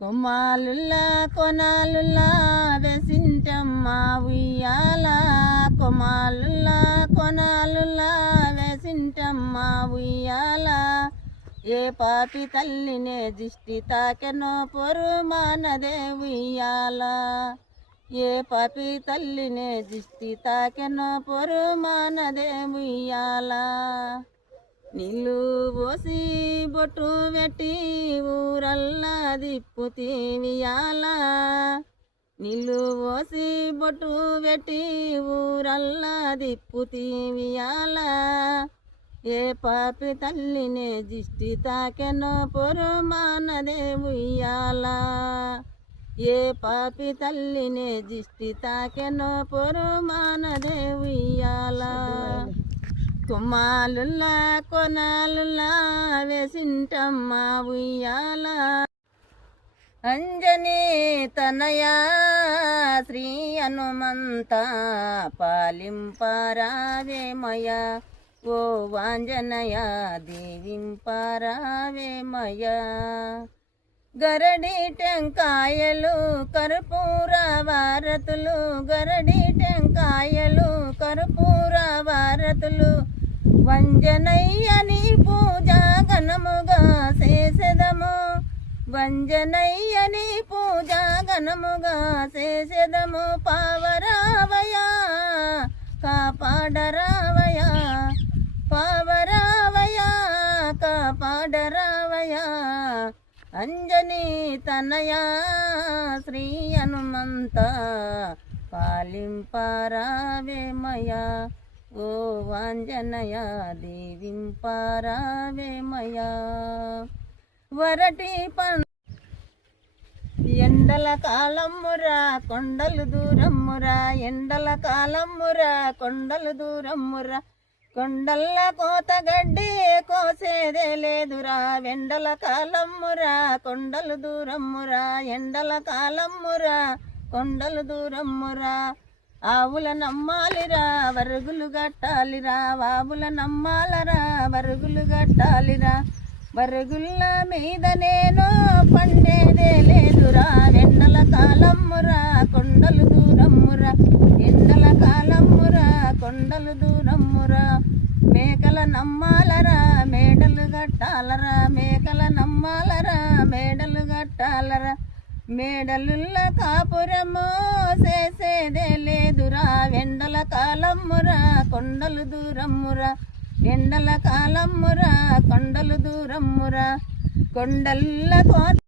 కొమ్మాలుల్లా కొనాలుల్లా వేసింటమ్మ ఉయ్యాల కొమ్మాలుల్లా కొనాలుల్లా వేసింటమ్మ ఉయ్యాల ఏ పాపి తల్లినే దిష్టి తాకెనో పొరుమానదే ఉయ్యాల ఏ పాపి తల్లినే దిష్టి తాకెనో పొరుమానదే ఉయ్యాల నీళ్ళు పోసి బొట్టు పెట్టి ఊరల్లా దిప్పుతీవియాల నీళ్ళు పోసి బొట్టు పెట్టి ఊరల్లా దిప్పుతీవియాల ఏ పాపి తల్లినే దిష్టి తాకెనో పొరుమానదే ఉయ్యాల ఏ పాపి తల్లినే దిష్టి తాకెనో పొరుమానదే ఉయ్యాల కొమ్మాలుల్లా కొనాలుల్లా వేసింటమ్మ ఉయ్యాల అంజనీ తనయా శ్రీ హనుమంత పాలింపరావేమయ ఓ వాంజనయ దీవింపరావేమయ గరడి టెంకాయలు కర్పూర వారతులు గరడి టెంకాయలు కర్పూర వారతులు వంజనయ్యని పూజ ఘనముగా చేసెదము వంజనయ్యని పూజ ఘనముగా చేసెదము పావరావయా కాపాడరావయా పావరావయా కాపాడరావయా అంజనీ తనయా శ్రీ హనుమంత పాలింపరావేమయ ఓ వాంజనయ దీవింపరావేమయ వరటి ఎండల కాలమ్మురా కొండలు దూరమ్మురా ఎండల కాలమ్మురా కొండలు దూరమ్మురా కొండల్ల కోతగడ్డి కోసేదే లేదురా వెండల కాలమ్మురా కొండలు దూరమ్మురా ఎండల కాలమ్మురా కొండలు దూరమ్మురా ఆవుల నమ్మాలిరా వరుగులు గట్టాలిరా వావుల నమ్మాలరా వరుగులు గట్టాలిరా వరుగుల్ల మీద నేను పండేదే లేదురా వెండల కాలమ్మురా కొండలు దూరమ్మురా ఎండల కాలమ్మురా కొండలు దూరమ్మురా మేకల నమ్మాలరా మేడలు గట్టాలరా మేకల నమ్మాలరా మేడలు గట్టాలరా మేడలుల్ల కాపురము చేసేదే లేదురా వెండల కాలమ్మురా కొండలు దూరమ్మురా ఎండల కాలమ్మురా కొండలు దూరమ్మురా కొండల్ల